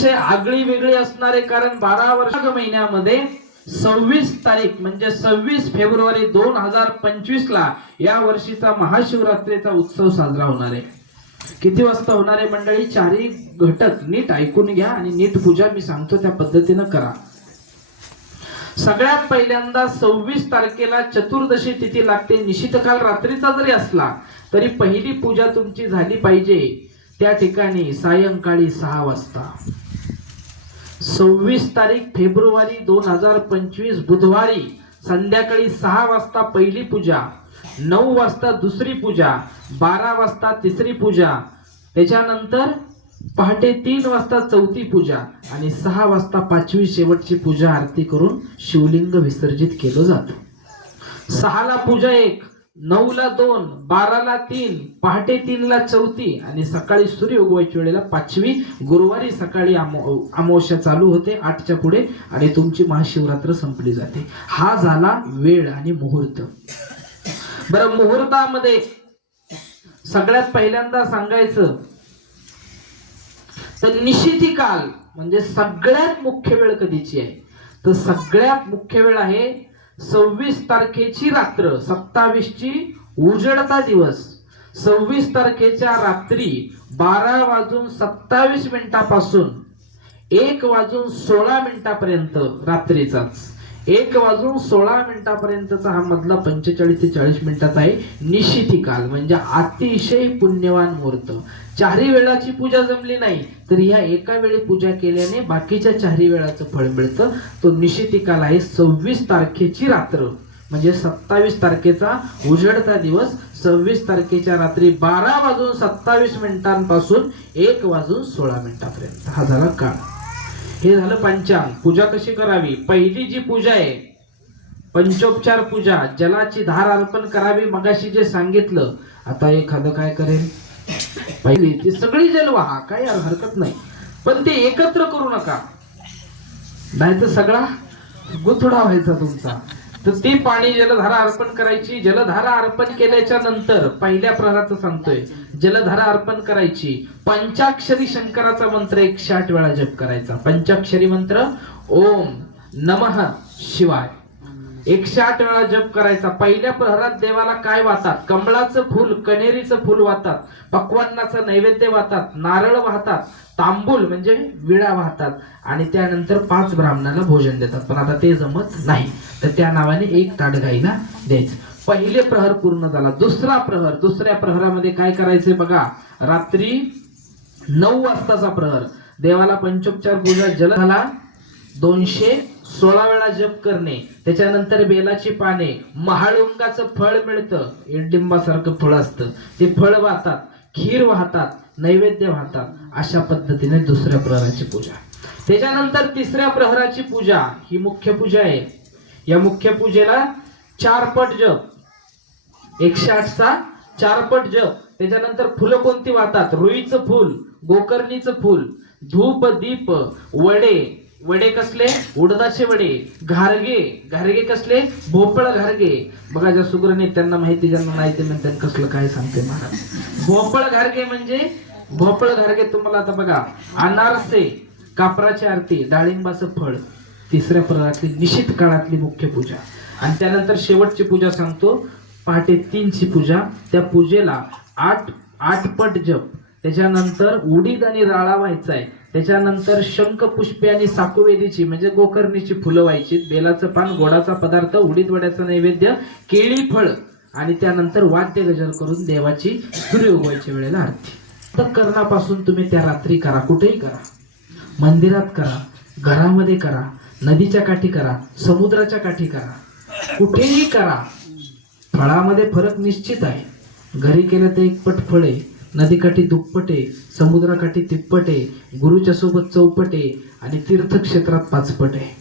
अतिशय आगळी वेगळी असणारे कारण बारा वर्ष महिन्यामध्ये सव्वीस तारीख म्हणजे सव्वीस फेब्रुवारी दोन हजार पंचवीस ला या वर्षीचा महाशिवरात्रीचा उत्सव साजरा होणार आहे. किती वाजता होणार आहे मंडळी? चारही घटक नीट ऐकून घ्या आणि नीट पूजा मी सांगतो त्या पद्धतीनं करा. सगळ्यात पहिल्यांदा सव्वीस तारखेला चतुर्दशी तिथी लागते. निशित रात्रीचा जरी असला तरी पहिली पूजा तुमची झाली पाहिजे. त्या ठिकाणी सायंकाळी सहा वाजता. सव्वीस तारीख फेब्रुवारी दोन हजार पंचवीस बुधवारी संध्याकाळी सहा वाजता पहिली पूजा नऊ वाजता दुसरी पूजा बारा वाजता तिसरी पूजा त्याच्यानंतर पहाटे तीन वाजता चौथी पूजा आणि सहा वाजता पाचवी शेवटची पूजा आरती करून शिवलिंग विसर्जित केलं जातं. सहाला पूजा एक नऊला दोन बाराला तीन पहाटे तीनला चौथी आणि सकाळी सूर्य उगवायच्या वेळेला पाचवी. गुरुवारी सकाळी अमो अमावस्या चालू होते आठच्या पुढे आणि तुमची महाशिवरात्र संपली जाते. हा झाला वेळ आणि मुहूर्त. बरं मुहूर्तामध्ये सगळ्यात पहिल्यांदा सांगायचं तर निशिती काल म्हणजे सगळ्यात मुख्य वेळ कधीची आहे? तर सगळ्यात मुख्य वेळ आहे सव्वीस तारखेची रात्र सत्तावीस ची दिवस. सव्वीस तारखेच्या रात्री बारा वाजून सत्तावीस मिनिटापासून एक वाजून सोळा मिनिटापर्यंत रात्रीचाच. एक वाजून सोळा मिनिटापर्यंतचा हा मधला पंचेचाळीस ते चाळीस मिनिटाचा आहे निशिती काल म्हणजे अतिशय पुण्यवान मुहूर्त. चारही वेळाची पूजा जमली नाही तर ह्या एका वेळी पूजा केल्याने बाकीच्या चारही वेळाचं फळ मिळतं. तो निशिती काल आहे सव्वीस तारखेची रात्र. म्हणजे सत्तावीस तारखेचा उजडता दिवस सव्वीस तारखेच्या रात्री बारा वाजून सत्तावीस मिनिटांपासून एक वाजून सोळा मिनिटापर्यंत. हा झाला काळ. हे झालं पंचांग. पूजा कशी करावी? पहिली जी पूजा आहे पंचोपचार पूजा जलाची धार अर्पण करावी मगाशी जे सांगितलं आता एखादं काय करेल? पहिली ती सगळी जल वाहा काही हरकत नाही. पण ते एकत्र करू नका. नाही तर सगळा गुथडा व्हायचा तुमचा. तर ती पाणी जलधारा अर्पण करायची जलधारा अर्पण केल्याच्यानंतर पहिल्या प्रहाराचं सांगतोय जलधारा अर्पण करायची. पंचाक्षरी शंकराचा मंत्र एकशे आठ वेळा जप करायचा. पंचाक्षरी मंत्र ओम नमः शिवाय. एकशे आठ वेळा जप करायचा. पहिल्या प्रहरात देवाला काय वाहतात? कमळाचं फुल कनेरीचं फुल वाहतात. पक्वान्नाचं नैवेद्य वाहतात. नारळ वाहतात. तांबूल म्हणजे विळा वाहतात. आणि त्यानंतर पाच ब्राह्मणाला भोजन देतात. पण आता ते जमत नाही. तर त्या नावाने एक ताट गाईला द्यायचं. पहिले प्रहर पूर्ण झाला. दुसरा प्रहर. दुसऱ्या प्रहरामध्ये काय करायचे बघा? रात्री नऊ वाजताचा प्रहर. देवाला पंचोपचार पूजा जल झाला दोनशे सोळा वेळा जप करणे त्याच्यानंतर बेलाची पाने महाळुंगाचं फळ मिळतं. इडिंबासारखं फळ असतं. ते फळ वाहतात खीर वाहतात नैवेद्य वाहतात. अशा पद्धतीने दुसऱ्या प्रहराची पूजा. त्याच्यानंतर तिसऱ्या प्रहराची पूजा ही मुख्य पूजा आहे. या मुख्य पूजेला चार पट जप. एकशे आठचा चार पट जप. त्याच्यानंतर फुलं कोणती वाहतात? रुईचं फुल गोकर्णीचं फुल धूप दीप वडे वडे कसले? उडदाचे वडे. घारगे. घारगे कसले? भोपळ घारगे. बघा ज्या सुग्रणी त्यांना माहिती ज्यांना नाही ते म्हणतात कसलं काय सांगते महाराज भोपळ घारगे म्हणजे? भोपळ घारगे तुम्हाला आता बघा अनारसे कापराची आरती डाळिंबाचं फळ तिसऱ्या प्रकारातली निश्चित काळातली मुख्य पूजा. आणि त्यानंतर शेवटची पूजा सांगतो पहाटे तीनची पूजा. त्या पूजेला आठ आठ पट जप. त्याच्यानंतर उडीद आणि राळा व्हायचा आहे त्याच्यानंतर शंख पुष्पे आणि साकुवेदीची म्हणजे गोकर्णीची फुलं व्हायची. बेलाचं पान गोडाचा पदार्थ उडीद वड्याचं नैवेद्य केळी फळ. आणि त्यानंतर वाद्य गजर करून देवाची सूर्य उगवायच्या वेळेला आरती. तर कर्णापासून तुम्ही त्या रात्री करा कुठेही करा. मंदिरात करा घरामध्ये करा नदीच्या काठी करा समुद्राच्या काठी करा. कुठेही करा. फळामध्ये फरक निश्चित आहे. घरी केलं तर एक पट फळ आहे. नदीकाठी दुप्पटे समुद्राकाठी तिप्पटे गुरुच्या सोबत चौपट आहे आणि तीर्थक्षेत्रात पाचपट. आहे